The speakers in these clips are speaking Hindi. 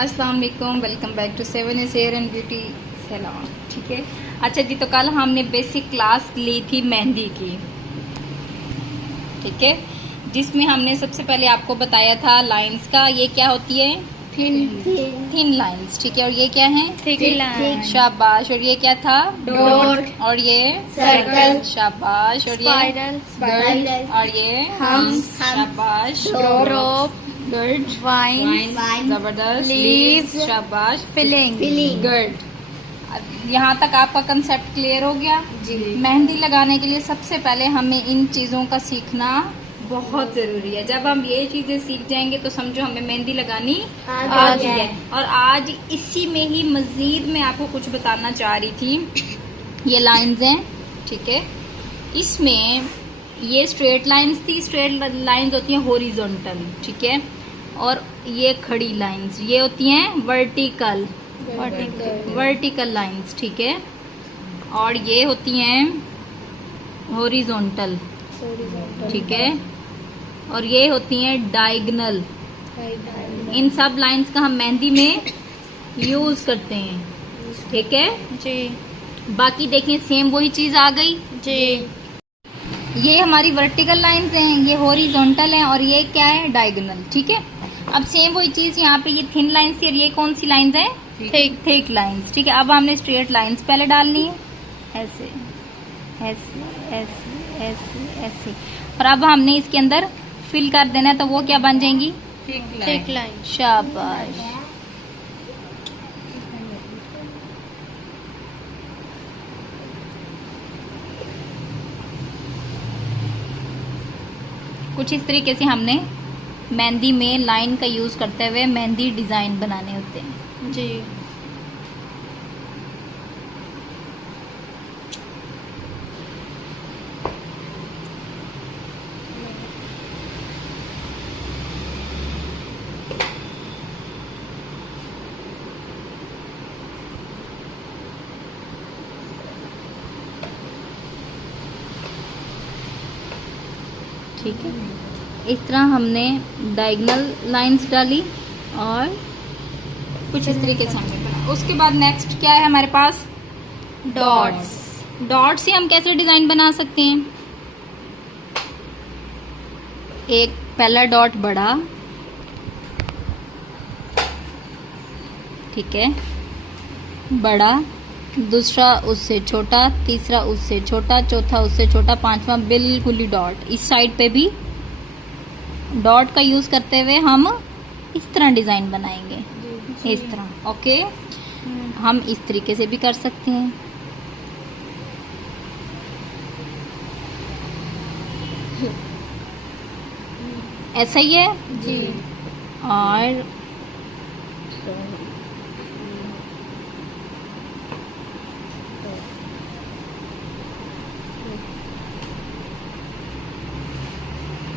अस्सलाम वालेकुम, welcome back to 7S hair and beauty salon. ठीक है, अच्छा जी, तो कल हमने बेसिक क्लास ली थी मेहंदी की। ठीक है, जिसमें हमने सबसे पहले आपको बताया था लाइंस का, ये क्या होती है, थिन लाइंस। ठीक है, और ये क्या है, थिक लाइन। शाबाश। और ये क्या था, डॉट। और ये सर्कल। शाबाश। और ये स्पाइरल। और ये हम्स। शाबाश। ड्रॉप। Good, wine. जबरदस्त। लीव्स। शाबाश। फिलिंग। गुड। यहाँ तक आपका कंसेप्ट क्लियर हो गया जी। मेहंदी लगाने के लिए सबसे पहले हमें इन चीजों का सीखना बहुत जरूरी है। जब हम ये चीजें सीख जाएंगे तो समझो हमें मेहंदी लगानी आ गई है। और आज इसी में ही मजीद मैं आपको कुछ बताना चाह रही थी। ये लाइंस हैं, ठीक है, इसमें ये स्ट्रेट लाइंस थी। स्ट्रेट लाइंस होती हैं हॉरिजॉन्टल, ठीक है, और ये खड़ी लाइंस ये होती हैं वर्टिकल लाइंस, ठीक है, और ये होती हैं हॉरिजॉन्टल, ठीक है, और ये होती हैं डायगोनल। इन सब लाइंस का हम मेहंदी में यूज करते हैं, ठीक है जी। बाकी देखें सेम वही चीज आ गई जी। ये हमारी वर्टिकल लाइंस हैं, ये हॉरिजॉन्टल हैं, और ये क्या है, डायगोनल। ठीक है, अब सेम वही चीज यहाँ पे ये थिन लाइंस थी और ये कौन सी लाइंस है, थिक लाइंस। ठीक है, अब हमने स्ट्रेट लाइंस पहले डालनी है, ऐसे ऐसे ऐसे ऐसे ऐसे, और अब हमने इसके अंदर फिल कर देना है, तो वो क्या बन जाएंगी, थिक लाइन। शाबाश। कुछ इस तरीके से हमने मेहंदी में लाइन का यूज करते हुए मेहंदी डिजाइन बनाने होते हैं जी। ठीक है, इस तरह हमने डायगोनल लाइंस डाली और कुछ इस तरीके से हमने बना। उसके बाद नेक्स्ट क्या है हमारे पास, डॉट्स। डॉट से हम कैसे डिजाइन बना सकते हैं, एक पहला डॉट बड़ा, ठीक है, बड़ा, दूसरा उससे छोटा, तीसरा उससे छोटा, चौथा उससे छोटा, पांचवा बिल्कुल ही डॉट। इस साइड पे भी डॉट का यूज करते हुए हम इस तरह डिजाइन बनाएंगे, इस तरह। ओके, हम इस तरीके से भी कर सकते हैं। ऐसा ही है जी। और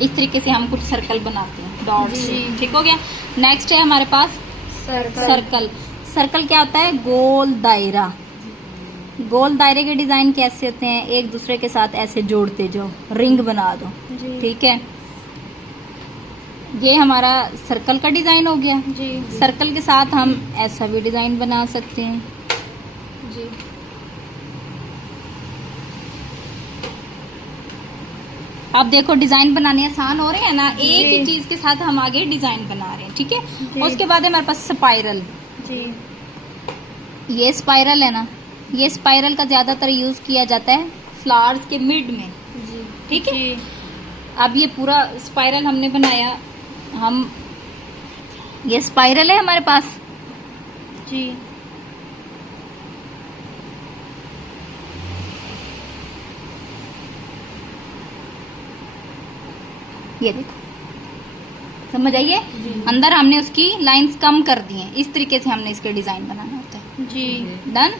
इस तरीके से हम कुछ सर्कल बनाते हैं डॉट से। ठीक हो गया। नेक्स्ट है हमारे पास सर्कल। सर्कल क्या होता है, गोल दायरा। गोल दायरे के डिजाइन कैसे होते हैं, एक दूसरे के साथ ऐसे जोड़ते जाओ, रिंग बना दो, ठीक है। ये हमारा सर्कल का डिजाइन हो गया जी। सर्कल के साथ हम ऐसा भी डिजाइन बना सकते हैं जी। अब देखो डिजाइन बनाने आसान हो रहे हैं ना, एक ही चीज के साथ हम आगे डिजाइन बना रहे हैं, ठीक है। उसके बाद है हमारे पास स्पाइरल जी। ये स्पाइरल है ना, ये स्पाइरल का ज्यादातर यूज किया जाता है फ्लावर्स के मिड में, ठीक है। अब ये पूरा स्पाइरल हमने बनाया, हम ये स्पाइरल है हमारे पास जी। ये देखो, समझ आइए, अंदर हमने उसकी लाइंस कम कर दी हैं। इस तरीके से हमने इसके डिजाइन बनाना होता है जी। डन।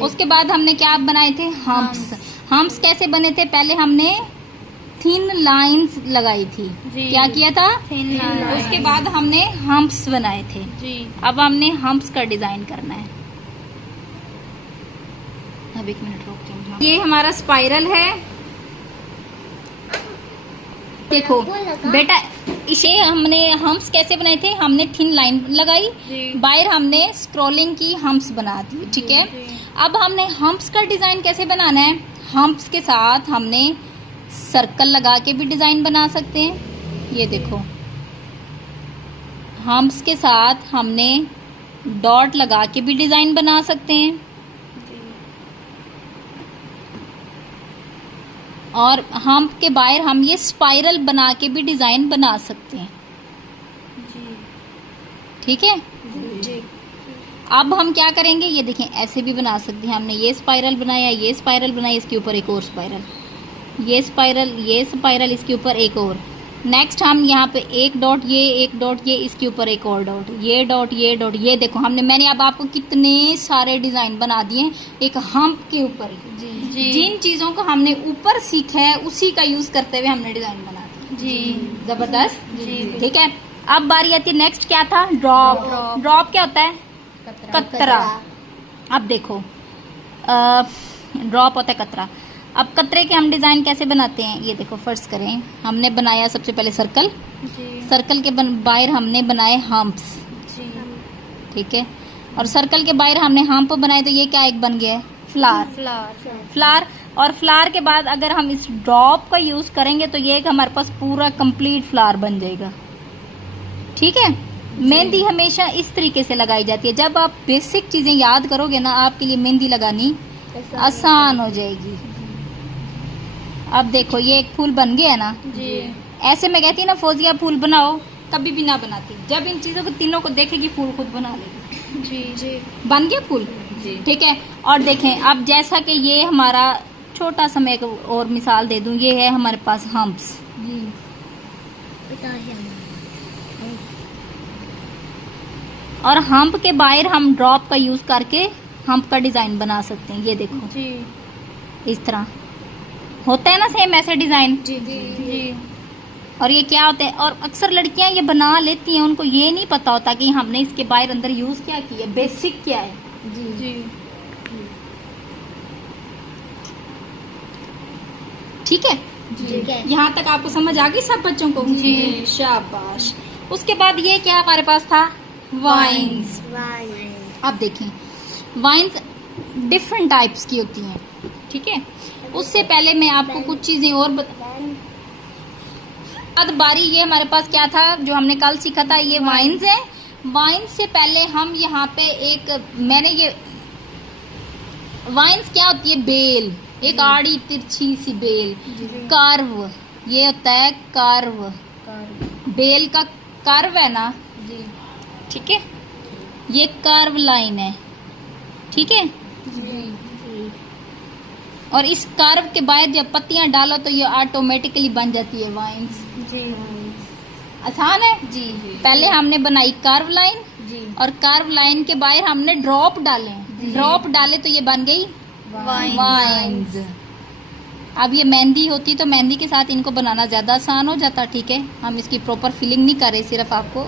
उसके बाद हमने क्या बनाए थे, हम्प्स। हम्प्स कैसे बने थे, पहले हमने थिन लाइंस लगाई थी, क्या किया था, थिन लाइंस। उसके बाद हमने हम्प्स बनाए थे जी। अब हमने हम्प्स का डिजाइन करना है। अब 1 मिनट रोकते हैं। ये हमारा स्पाइरल है, देखो बेटा, इसे हमने हम्प्स कैसे बनाए थे, हमने थिन लाइन लगाई, जी। बाहर हमने स्क्रॉलिंग की हम्प्स बना दी, ठीक है। जी। अब हमने हम्प्स का डिजाइन कैसे बनाना है, हम्प्स के साथ हमने सर्कल लगा के भी डिजाइन बना सकते हैं, ये देखो। हम्प्स के साथ हमने डॉट लगा के भी डिजाइन बना सकते हैं, जी। और हम्प के बाहर हम ये स्पाइरल बना के भी डिजाइन बना सकते हैं, जी। ठीक है। जी। अब हम क्या करेंगे, ये देखें, ऐसे भी बना सकते हैं। हमने ये स्पाइरल बनाया, ये स्पाइरल बनाया, इसके ऊपर एक और स्पाइरल, ये स्पाइरल, इसके ऊपर एक और। नेक्स्ट हम यहाँ पे एक डॉट, ये इसके ऊपर एक और डॉट, ये डॉट, ये देखो मैंने अब आपको कितने सारे डिजाइन बना दिए एक हम्प के ऊपर ही। जी। जिन चीजों को हमने ऊपर सीखा है उसी का यूज करते हुए हमने डिजाइन बना दिया। जी। जबरदस्त। जी। ठीक है, अब बारी आती है, नेक्स्ट क्या था, ड्रॉप। ड्रॉप क्या होता है, कतरा। अब देखो, ड्रॉप होता है कतरा। अब कतरे के हम डिजाइन कैसे बनाते हैं, ये देखो। फर्स्ट करें, हमने बनाया सबसे पहले सर्कल, जी। सर्कल के बाहर हमने बनाए हम्प्स, जी। ठीक है। और सर्कल के बाहर हमने हम्प बनाए, तो ये क्या एक बन गया है, फ्लावर। फ्लावर। और फ्लावर के बाद अगर हम इस ड्रॉप का यूज करेंगे तो ये एक हमारे पास पूरा कंप्लीट फ्लावर बन जाएगा, ठीक है। मेहंदी हमेशा इस तरीके से लगाई जाती है। जब आप बेसिक चीजें याद करोगे ना, आपके लिए मेहंदी लगानी आसान हो जाएगी। अब देखो, ये एक फूल बन गया है ना। जी। ऐसे मैं कहती ना, फौजिया फूल बनाओ, कभी भी ना बनाती। जब इन चीजों को तीनों को देखेगी, फूल खुद बना लेगी। जी। जी। बन गया फूल, ठीक है। और देखें, अब जैसा कि ये हमारा छोटा सा, मैं एक और मिसाल दे दूं, ये है हमारे पास हम्प्स। और हम्प के बाहर हम ड्रॉप का यूज करके हम्प का डिजाइन बना सकते हैं, ये देखो। जी। इस तरह होता है ना, सेम ऐसे डिजाइन। जी। जी। और ये क्या होता है, और अक्सर लड़कियां ये बना लेती हैं, उनको ये नहीं पता होता कि हमने इसके बाहर अंदर यूज क्या किया, बेसिक क्या है। जी। ठीक है, ठीक है। यहाँ तक आपको समझ आ गई सब बच्चों को? जी। शाबाश। उसके बाद ये क्या हमारे पास था, वाइन्स। अब देखें, वाइन्स डिफरेंट टाइप्स की होती हैं, ठीक है। उससे पहले मैं आपको कुछ चीजें और बाद बारी, ये हमारे पास क्या था जो हमने कल सीखा था, ये वाइन्स है। वाइन्स से पहले हम यहाँ पे ये वाइन्स क्या होती है, बेल, एक आड़ी तिरछी सी बेल, कर्व, ये होता है कर्व। बेल का कर्व है ना, ठीक है, ये कर्व लाइन है, ठीक है। और इस कर्व के बाद जब पत्तियां डालो तो ये ऑटोमेटिकली बन जाती है वाइन्स। जी। आसान है जी। पहले हमने बनाई कर्व लाइन, जी। और कर्व लाइन के बाहर हमने ड्रॉप डाले, ड्रॉप डाले तो ये बन गई वाइन्स। अब ये मेहंदी होती तो मेहंदी के साथ इनको बनाना ज्यादा आसान हो जाता, ठीक है। हम इसकी प्रॉपर फीलिंग नहीं कर रहे, सिर्फ आपको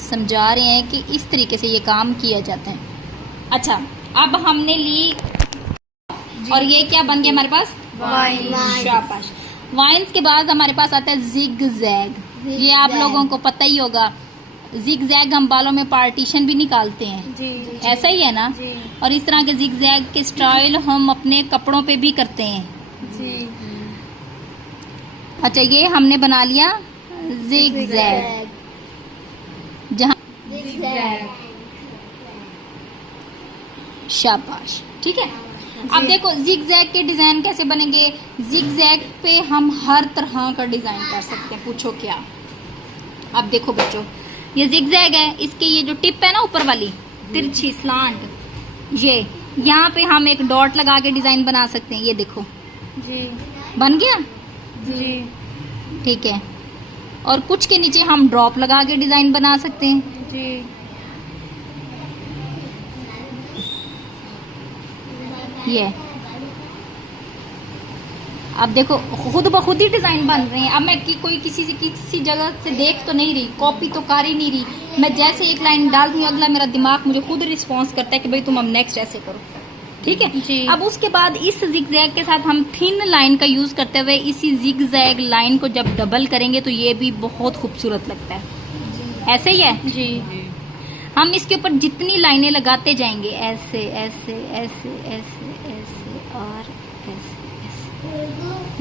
समझा रहे हैं कि इस तरीके से ये काम किया जाता है। अच्छा, अब हमने ली, और ये क्या बन गया हमारे पास, वाइन्स। शाबाश। वाइन्स के बाद हमारे पास आता है जिग जैग। ये आप लोगों को पता ही होगा, जिग जैग हम बालों में पार्टीशन भी निकालते हैं, जी। ऐसा ही है ना। जी। और इस तरह के जिग जैग के स्टाइल हम अपने कपड़ों पे भी करते हैं। जी। अच्छा, ये हमने बना लिया जिग जैग, जहाँ शाबाश, ठीक है। अब देखो, जिग जैग के डिजाइन कैसे बनेंगे। जिग जैग पे हम हर तरह का डिजाइन कर सकते हैं, पूछो क्या। अब देखो बच्चों, ये जिग जैग है, इसकी ये जो टिप है ना ऊपर वाली तिरछी स्लांट, ये यहाँ पे हम एक डॉट लगा के डिजाइन बना सकते हैं, ये देखो जी। बन गया, जी। ठीक है। और कुछ के नीचे हम ड्रॉप लगा के डिजाइन बना सकते हैं, जी। ये। अब देखो, खुद ब खुद ही डिजाइन बन रहे हैं। अब मैं कोई किसी जगह से देख तो नहीं रही, कॉपी तो कर ही नहीं रही। मैं जैसे एक लाइन डाल दूँ, अगला मेरा दिमाग मुझे खुद रिस्पॉन्स करता है कि भाई तुम अब नेक्स्ट ऐसे करो। ठीक है जी। अब उसके बाद इस जिगजैग के साथ हम थिन लाइन का यूज करते हुए इसी जिगजैग लाइन को जब डबल करेंगे तो ये भी बहुत खूबसूरत लगता है। ऐसे ही है जी। हम इसके ऊपर जितनी लाइनें लगाते जाएंगे ऐसे ऐसे ऐसे ऐसे ऐसे और ऐसे।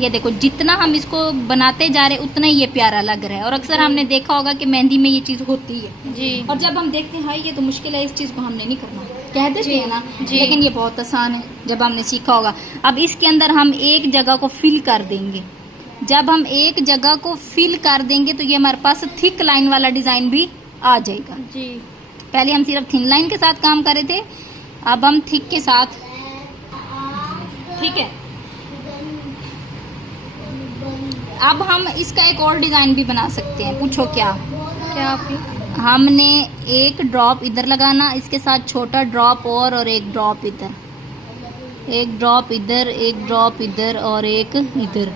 ये देखो जितना हम इसको बनाते जा रहे उतना ही ये प्यारा लग रहा है। और अक्सर हमने देखा होगा कि मेहंदी में ये चीज होती है जी। और जब हम देखते हैं हाय ये तो मुश्किल है, इस चीज को हमने नहीं करना, कह देते हैं ना, जी। लेकिन ये बहुत आसान है जब हमने सीखा होगा। अब इसके अंदर हम एक जगह को फिल कर देंगे। जब हम एक जगह को फिल कर देंगे तो ये हमारे पास थिक लाइन वाला डिजाइन भी आ जाएगा। जी। पहले हम सिर्फ थिन लाइन के साथ काम कर रहे थे, अब हम थिक के साथ। ठीक है अब हम इसका एक और डिजाइन भी बना सकते हैं। पूछो क्या? क्या आप हमने एक ड्रॉप इधर लगाना, इसके साथ छोटा ड्रॉप और एक ड्रॉप इधर, एक ड्रॉप इधर, एक ड्रॉप इधर और एक इधर।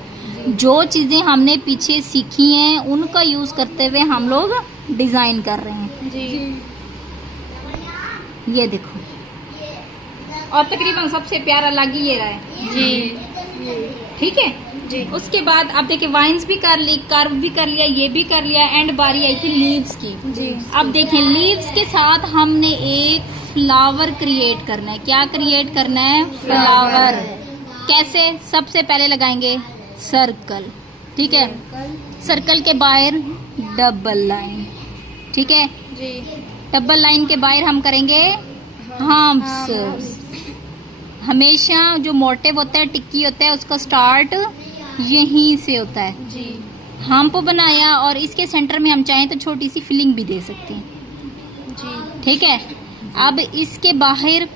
जो चीजें हमने पीछे सीखी हैं उनका यूज करते हुए हम लोग डिजाइन कर रहे हैं। जी। ये देखो और तकरीबन सबसे प्यारा लग ही ये रहा है। जी। ठीक है जी। उसके बाद आप देखिए वाइन्स भी कर ली, कर्व भी कर लिया, ये भी कर लिया, एंड बारी आई थी लीव्स की। जी। अब देखिए लीव्स के साथ हमने एक फ्लावर क्रिएट करना है। क्या क्रिएट करना है? फ्लावर। कैसे? सबसे पहले लगाएंगे सर्कल। ठीक है सर्कल के बाहर डबल लाइन। ठीक है जी। डबल लाइन के बाहर हम करेंगे हम्प्स। हमेशा जो मोटिव होता है, टिक्की होता है, उसका स्टार्ट यहीं से होता है। जी। हम्प बनाया और इसके सेंटर में हम चाहें तो छोटी सी फिलिंग भी दे सकते हैं। जी। ठीक है अब इसके बाहर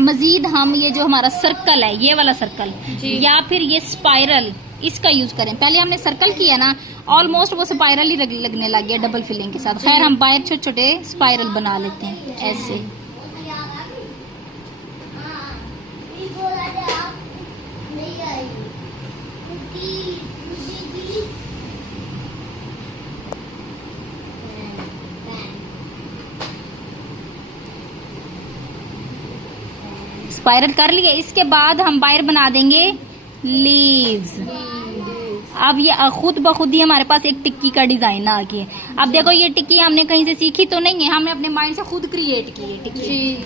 मजीद हम ये जो हमारा सर्कल है, ये वाला सर्कल जी। या फिर ये स्पाइरल, इसका यूज करें। पहले हमने सर्कल किया ना, ऑलमोस्ट वो स्पाइरल ही लगने लग गया डबल फिलिंग के साथ। खैर हम बाहर छोटे छोटे स्पाइरल बना लेते हैं ऐसे। स्पाइरल कर लिए, इसके बाद हम बाहर बना देंगे लीव्स। अब ये खुद ब खुद ही हमारे पास एक टिक्की का डिजाइन आ गया। अब देखो ये टिक्की हमने कहीं से सीखी तो नहीं है, हमने अपने माइंड से खुद क्रिएट की है टिक्की। जी।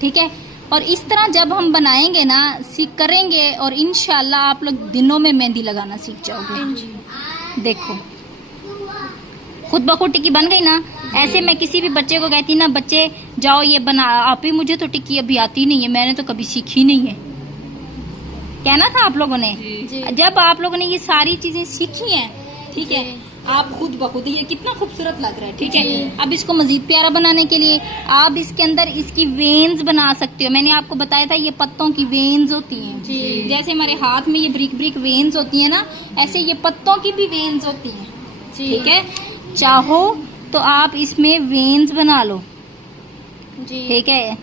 ठीक है और इस तरह जब हम बनाएंगे ना, सीख करेंगे और इंशाल्लाह आप लोग दिनों में मेहंदी लगाना सीख जाओगे। देखो खुद ब खुद टिक्की बन गई ना। ऐसे मैं किसी भी बच्चे को कहती ना, बच्चे जाओ ये बना, आप ही मुझे तो टिक्की अभी आती नहीं है, मैंने तो कभी सीखी नहीं है, कहना था आप लोगों ने। जी। जब आप लोगों ने ये सारी चीजें सीखी हैं, ठीक है, आप खुद ब खुद, ये कितना खूबसूरत लग रहा है। ठीक है अब इसको मजीद प्यारा बनाने के लिए आप इसके अंदर इसकी वेन्स बना सकते हो। मैंने आपको बताया था ये पत्तों की वेन्स होती हैं। जी। जैसे हमारे हाथ में ये ब्रिक ब्रिक वेन्स होती है ना, ऐसे ये पत्तों की भी वेन्स होती हैं। ठीक है चाहो तो आप इसमें वेन्स बना लो। जी। ठीक है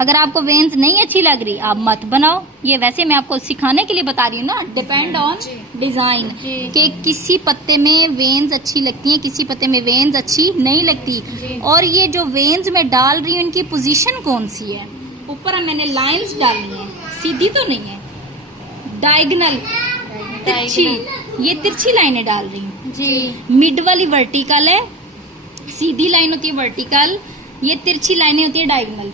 अगर आपको वेन्स नहीं अच्छी लग रही आप मत बनाओ। ये वैसे मैं आपको सिखाने के लिए बता रही हूँ ना, डिपेंड ऑन डिजाइन, कि किसी पत्ते में वेन्स अच्छी लगती हैं, किसी पत्ते में वेन्स अच्छी नहीं लगती। और ये जो वेन्स मैं डाल रही हूँ इनकी पोजीशन कौन सी है? ऊपर मैंने लाइंस डाली हैं, सीधी तो नहीं है, डायगोनल तिरछी, ये तिरछी लाइनें डाल रही हूँ। जी। मिड वाली वर्टिकल है, सीधी लाइन होती है वर्टिकल, ये तिरछी लाइनें होती है डायगोनल।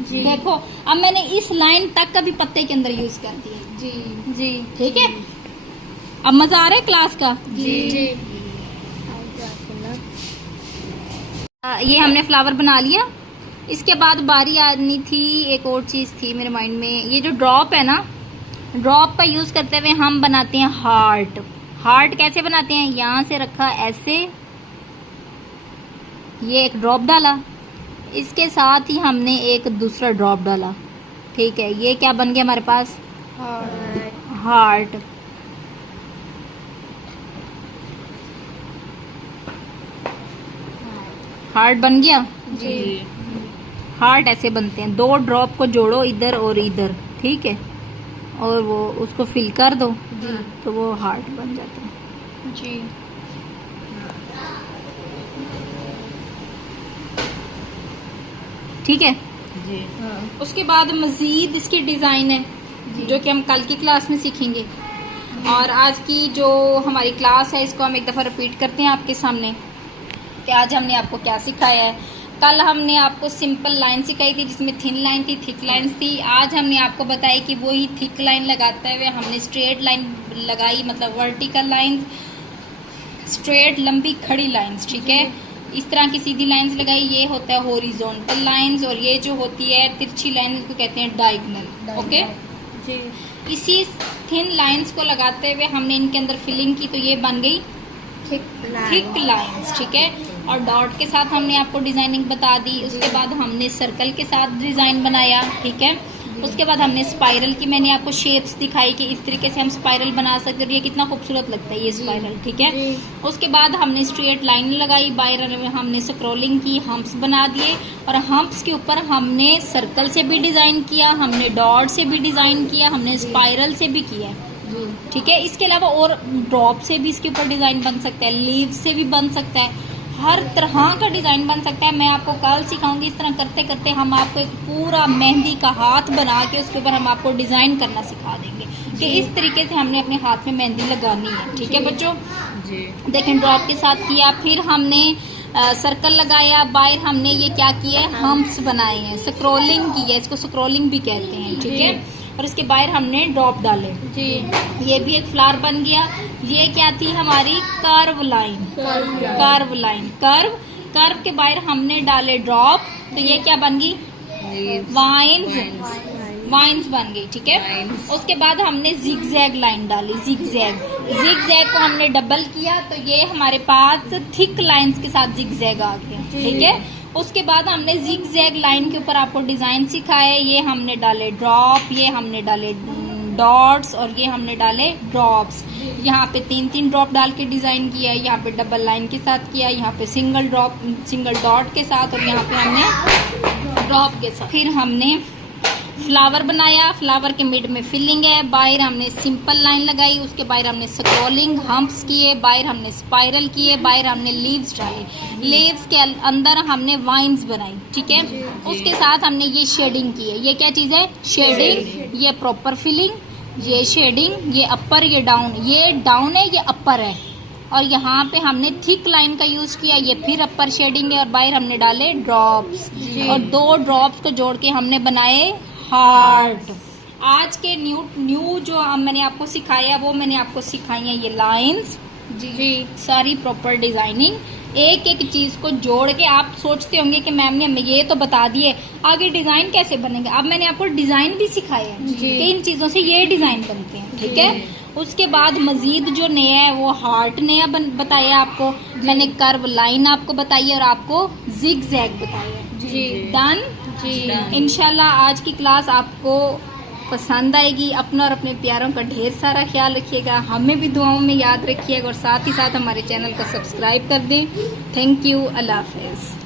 जी। देखो अब मैंने इस लाइन तक का भी पत्ते के अंदर यूज कर दिया। जी। जी। ठीक है अब मजा आ रहा है क्लास का? जी। जी। ये हमने फ्लावर बना लिया। इसके बाद बारी आनी थी, एक और चीज थी मेरे माइंड में, ये जो ड्रॉप है ना, ड्रॉप का यूज करते हुए हम बनाते हैं हार्ट। हार्ट कैसे बनाते हैं? यहाँ से रखा ऐसे, ये एक ड्रॉप डाला, इसके साथ ही हमने एक दूसरा ड्रॉप डाला। ठीक है ये क्या बन गया हमारे पास? हार्ट। हार्ट बन गया। जी। हार्ट ऐसे बनते हैं, दो ड्रॉप को जोड़ो इधर और इधर, ठीक है, और वो उसको फिल कर दो तो वो हार्ट बन जाता है। जी। ठीक है जी। उसके बाद मजीद इसकी डिज़ाइन है जो कि हम कल की क्लास में सीखेंगे। और आज की जो हमारी क्लास है इसको हम एक दफ़ा रिपीट करते हैं आपके सामने कि आज हमने आपको क्या सिखाया है। कल हमने आपको सिंपल लाइन सिखाई थी जिसमें थिन लाइन थी, थिक लाइंस थी। आज हमने आपको बताया कि वही थिक लाइन लगाते हुए हमने स्ट्रेट लाइन लगाई, मतलब वर्टिकल लाइन, स्ट्रेट लंबी खड़ी लाइंस, ठीक है। इस तरह की सीधी लाइंस लगाई, ये होता है हॉरिजॉन्टल लाइंस, और ये जो होती है तिरछी लाइन को कहते हैं डायगोनल। ओके जी। इसी थिन लाइंस को लगाते हुए हमने इनके अंदर फिलिंग की, तो ये बन गई थिक लाइंस, ठीक है। और डॉट के साथ हमने आपको डिजाइनिंग बता दी। उसके बाद हमने सर्कल के साथ डिजाइन बनाया, ठीक है। उसके बाद हमने स्पाइरल की मैंने आपको शेप्स दिखाई कि इस तरीके से हम स्पाइरल बना सकते हैं, और ये कितना खूबसूरत लगता है ये स्पाइरल, ठीक है। उसके बाद हमने स्ट्रेट लाइन लगाई, बाहर में हमने स्क्रॉलिंग की, हम्प्स बना दिए, और हम्प्स के ऊपर हमने सर्कल से भी डिजाइन किया, हमने डॉट से भी डिजाइन किया, हमने स्पाइरल से भी किया, ठीक है। इसके अलावा और ड्रॉप से भी इसके ऊपर डिजाइन बन सकता है, लीव से भी बन सकता है, हर तरह का डिजाइन बन सकता है। मैं आपको कल सिखाऊंगी। इस तरह करते करते हम आपको एक पूरा मेहंदी का हाथ बना के उसके ऊपर हम आपको डिजाइन करना सिखा देंगे कि इस तरीके से हमने अपने हाथ में मेहंदी लगानी है, ठीक है बच्चों जी। देखें ड्रॉप के साथ किया, फिर हमने सर्कल लगाया, बाहर हमने ये क्या किया है, हम्प्स बनाए हैं, स्क्रॉलिंग की है, इसको स्क्रॉलिंग भी कहते हैं, ठीक है। और इसके बाहर हमने ड्रॉप डाले जी, ये भी एक फ्लावर बन गया। ये क्या थी हमारी curve line, curve line, curve के बाहर हमने डाले ड्रॉप, तो ये क्या बन गई, वाइन्स बन गई, ठीक है। उसके बाद हमने जिगजैग लाइन डाली, जिगजैग को हमने डबल किया, तो ये हमारे पास थिक लाइंस के साथ जिगजैग आ गया, ठीक है। उसके बाद हमने जिगजैग लाइन के ऊपर आपको डिजाइन सिखाए, ये हमने डाले ड्रॉप, ये हमने डाले डॉट्स, और ये हमने डाले ड्रॉप्स। यहाँ पे 3 ड्रॉप डाल के डिजाइन किया, यहाँ पे डबल लाइन के साथ किया, यहाँ पे सिंगल डॉट के साथ, और यहाँ पे हमने ड्रॉप के साथ। फिर हमने फ्लावर बनाया, फ्लावर के मिड में फिलिंग है, बाहर हमने सिंपल लाइन लगाई, उसके बाहर हमने स्क्रॉलिंग हम्प्स किए, बाहर हमने स्पाइरल किए, बाहर हमने लीव्स डाले, लीव्स के अंदर हमने वाइन्स बनाई, ठीक है। उसके साथ हमने ये शेडिंग की है, ये क्या चीज है, शेडिंग, ये प्रॉपर फिलिंग, ये शेडिंग, ये अपर, ये डाउन है, ये अपर है, और यहाँ पे हमने थिक लाइन का यूज किया, ये फिर अपर शेडिंग है, और बाहर हमने डाले ड्रॉप्स, और 2 ड्रॉप्स को जोड़ के हमने बनाए हार्ट। आज के न्यू जो मैंने आपको सिखाया वो मैंने आपको सिखाई है ये लाइंस जी, सारी प्रॉपर डिजाइनिंग, एक एक चीज को जोड़ के। आप सोचते होंगे कि मैम ने हमें ये तो बता दिए, आगे डिजाइन कैसे बनेगा। अब मैंने आपको डिजाइन भी सिखाया है कि इन चीजों से ये डिजाइन बनते हैं, ठीक है। उसके बाद मजीद जो नया है वो हार्ट नया बताया आपको, मैंने कर्व लाइन आपको बताई और आपको जिगजैग बताया जी। डन जी। इंशाल्लाह आज की क्लास आपको पसंद आएगी। अपना और अपने प्यारों का ढेर सारा ख्याल रखिएगा, हमें भी दुआओं में याद रखिएगा, और साथ ही साथ हमारे चैनल को सब्सक्राइब कर दें। थैंक यू, अल्लाह हाफिज़।